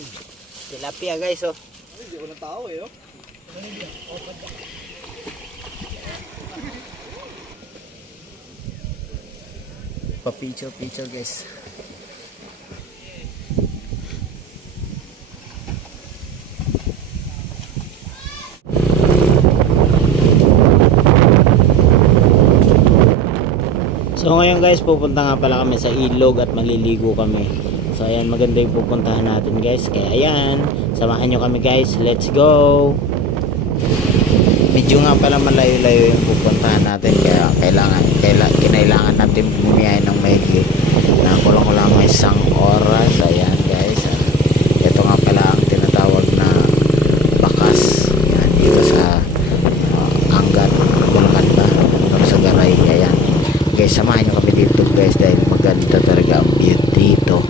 namin. Tilapia guys oh. Hindi ko ng tao eh oh. Pa-picture guys. So ngayon guys, pupunta nga pala kami sa ilog at maliligo kami. So ayan, maganda yung pupuntahan natin guys. Kaya ayan, samahan nyo kami guys. Let's go! Medyo nga pala malayo-layo yung pupuntahan natin. Kaya kailangan natin bumiyahin ng mahigit. Nakulang ko lang may isang oras. Ayan guys. Ito nga pala ang tinatawag na bakas. Ayan, dito sa Angat, Bulacan ba? Sa Garay. Ayan. Guys, samahan nyo kami dito guys dahil maganda talaga ang view dito.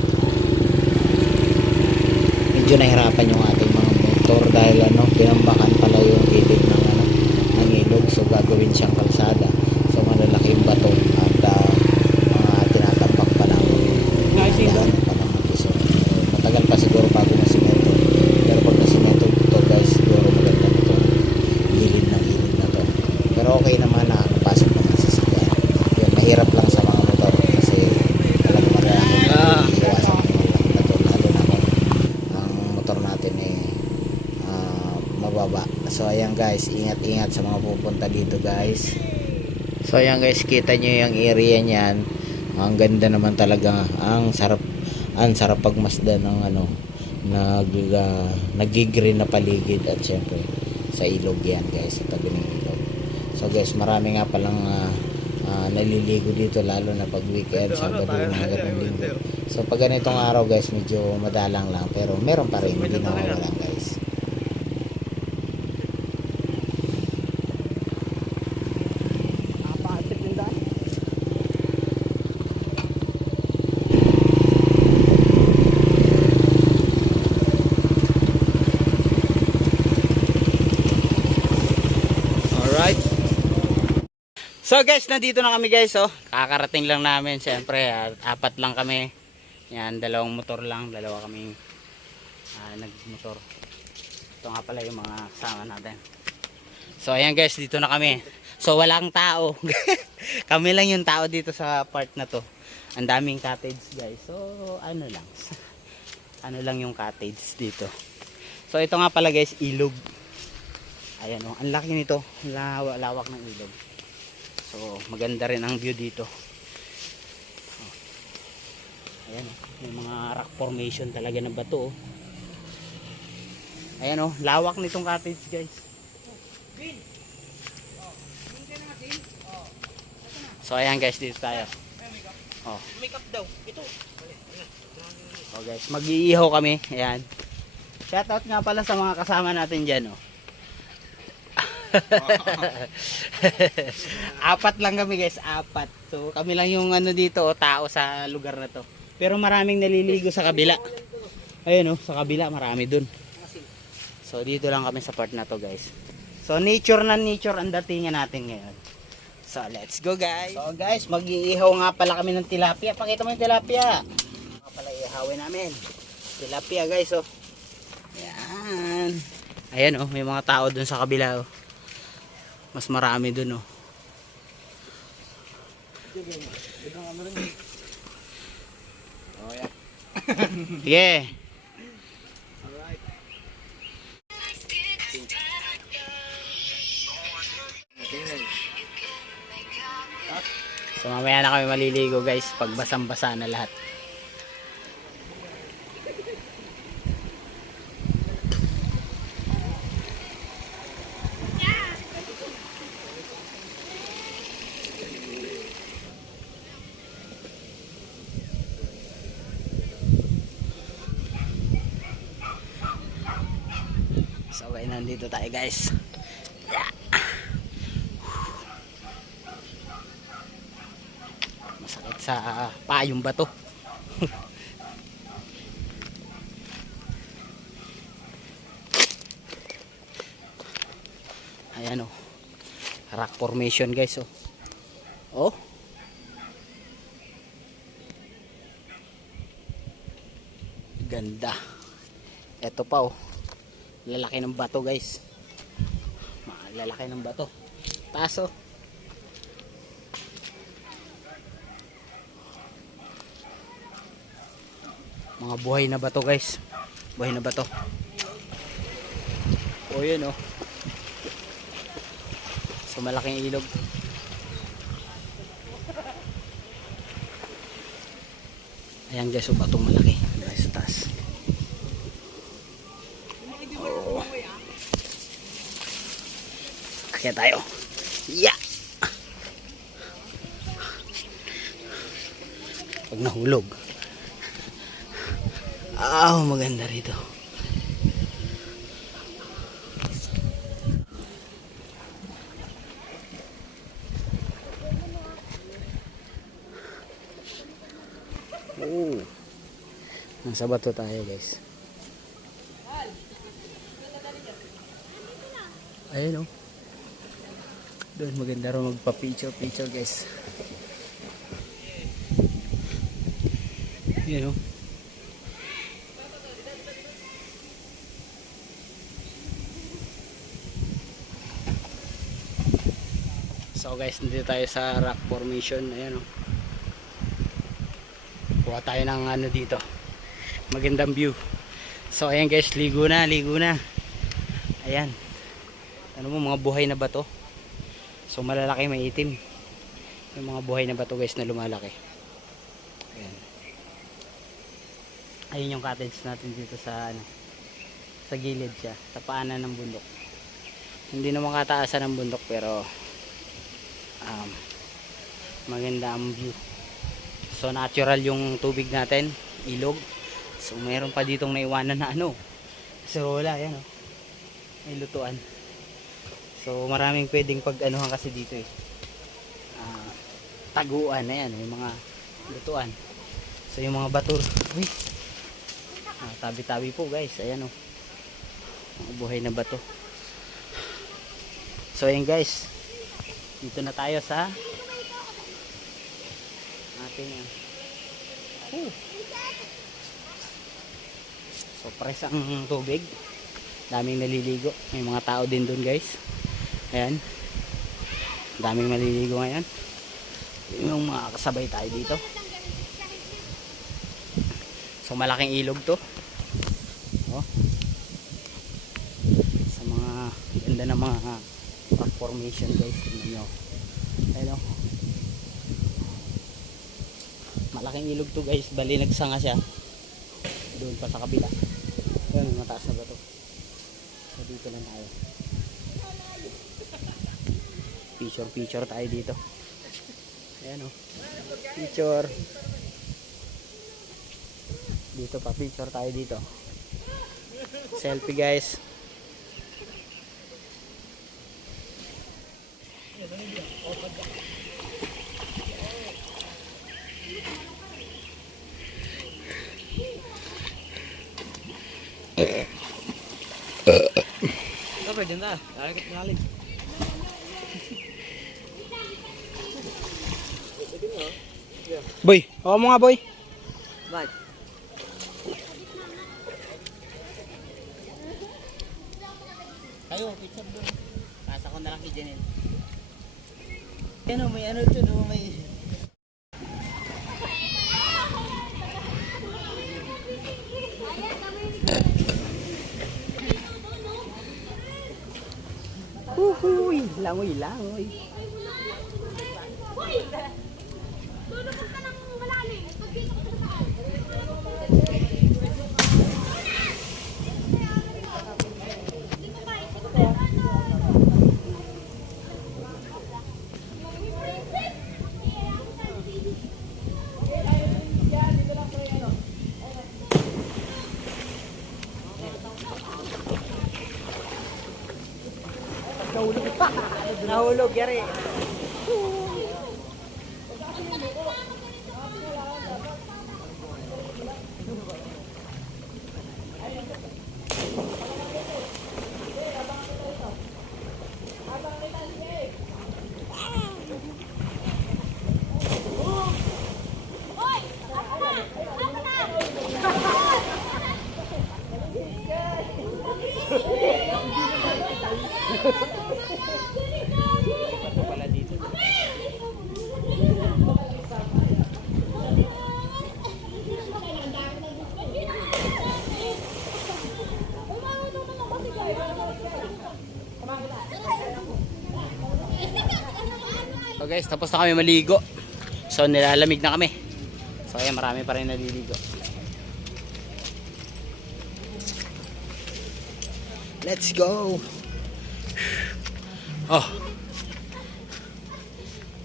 Medyo nahirapan yung ating mga motor dahil tinambakan pala yung gilid ng ilog, so gagawin siyang kalsada. So malalaking bato at mga tinatambak pa lang so, matagal pa siguro bago masimento, pero pag nasimento ito guys, siguro maganda nito gilid na to, pero okay naman na napasok naman sa sasakyan. Mahirap lang sa mga motor kasi alam mo na iwasan mo lang na to, lalo na kung ang motor natin mababa. So ayan guys, ingat sa mga pupunta dito guys. So ayan guys, kita nyo yung area niyan, ang ganda naman talaga, ang sarap pagmasdan ng nag-green na paligid at syempre sa ilog yan guys, sa tabi ng ilog. So guys, marami nga palang naliligo dito lalo na pag weekend, Sabado, mga ganung linggo. So pag ganitong araw guys, medyo madalang lang pero meron pa rin, hindi nawawala guys. So guys, nandito na kami guys oh. Kakarating lang namin, syempre apat lang kami. Yan, dalawang motor lang, dalawa kaming nagmotor. Ito nga pala yung mga kasama natin. So ayan guys, dito na kami. So walang tao. Kami lang yung tao dito sa part na to. Ang daming cottage guys. So ano lang yung cottage dito. So ito nga pala guys, ilog. Ayan oh, ang laki nito. Lawak ng ilog. So maganda rin ang view dito. Ayan oh, may mga rock formation talaga ng bato oh. Ayan oh, lawak nitong cottage guys. So ayan guys, dito tayo. Oh. Makeup daw. Ito. Oh guys, mag-iihaw kami. Ayan. Shoutout nga pala sa mga kasama natin dyan oh. Apat lang kami guys, apat. So kami lang yung dito tao sa lugar na to. Pero maraming naliligo sa kabila. Ayun sa kabila marami dun. So dito lang kami sa part na to guys. So nature ang datingan natin ngayon. So let's go guys. So guys, mag-iihaw nga pala kami ng tilapia. Pakita mo yung tilapia. Nga pala ihawin namin. Tilapia guys oh. Ayan. Ayan oh, may mga tao dun sa kabila oh. Mas marami dun oh. Oh yeah. Yeah. Alright. So mamaya na kami maliligo guys, pag basang-basa na lahat. So okay, nandito tayo guys. Yeah. Masakit sa paa yung bato. Ayan oh. Rock formation guys oh. Oh. Ganda. Eto pa oh. Lalaki ng bato guys. Lalaki ng bato. Taas oh. Mga buhay na bato guys. Buhay na bato. O yun oh. So malaking ilog. Ayan guys, so batong malaki guys sa taas. Oh. Akyat tayo. Yeah. Pag nahulog. Maganda rito. Oh. Nasa bato tayo guys. Ayun oh. Doon maganda rin magpa-picture guys. Ayun oh. So guys, nandito tayo sa rock formation. Ayan oh. Kuha tayo ng ano dito. Magandang view. So ayan guys, ligo na. Ayan. Ano mo, mga buhay na bato. So malalaki, maitim. Yung mga buhay na bato guys na lumalaki. Ayan. Ayun yung cottage natin dito sa ano, sa gilid siya, sa paanan ng bundok. Hindi naman kataasan ng bundok pero maganda ang view. So natural yung tubig natin, ilog. So mayroon pa ditong naiwanan na ano. So wala, yan oh. May lutuan. So maraming pwedeng pag-anuhan kasi dito eh. Taguan na yan, yung mga lutuan. So yung mga bato, uy. Tabi-tabi po guys, ayan oh. Mga buhay na bato. So ayan guys. Dito na tayo sa ating so press ang tubig, daming naliligo, may mga tao din doon guys. Ayan, daming naliligo ngayon, yung mga kasabay tayo dito. So malaking ilog to oh. Sa mga ganda ng mga rock formation guys, tingnan nyo. Ayan oh. Malaking ilog to guys, bali nagsanga siya doon pa sa kabila. Ayan, mataas na ba to? So dito lang tayo, picture tayo dito. Ayan o, picture dito pa, picture tayo dito, selfie guys. Ito pwede na. Lalagit nalim. Boy, oo mo nga boy. Ba't? Kayo, picture doon. Kasa ko na lang kay Janelle. Ano, may ano ito, no? May... Uhuy, langoy. Tulog ka ng malalim. Pag dito ka sa tao. Nahulog, yari. Guys, tapos na kami maligo. So nilalamig na kami. So ayan, marami pa rin naliligo. Let's go. Oh.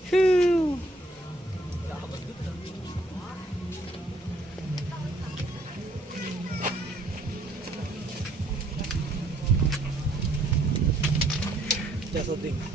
Whew. Just a thing.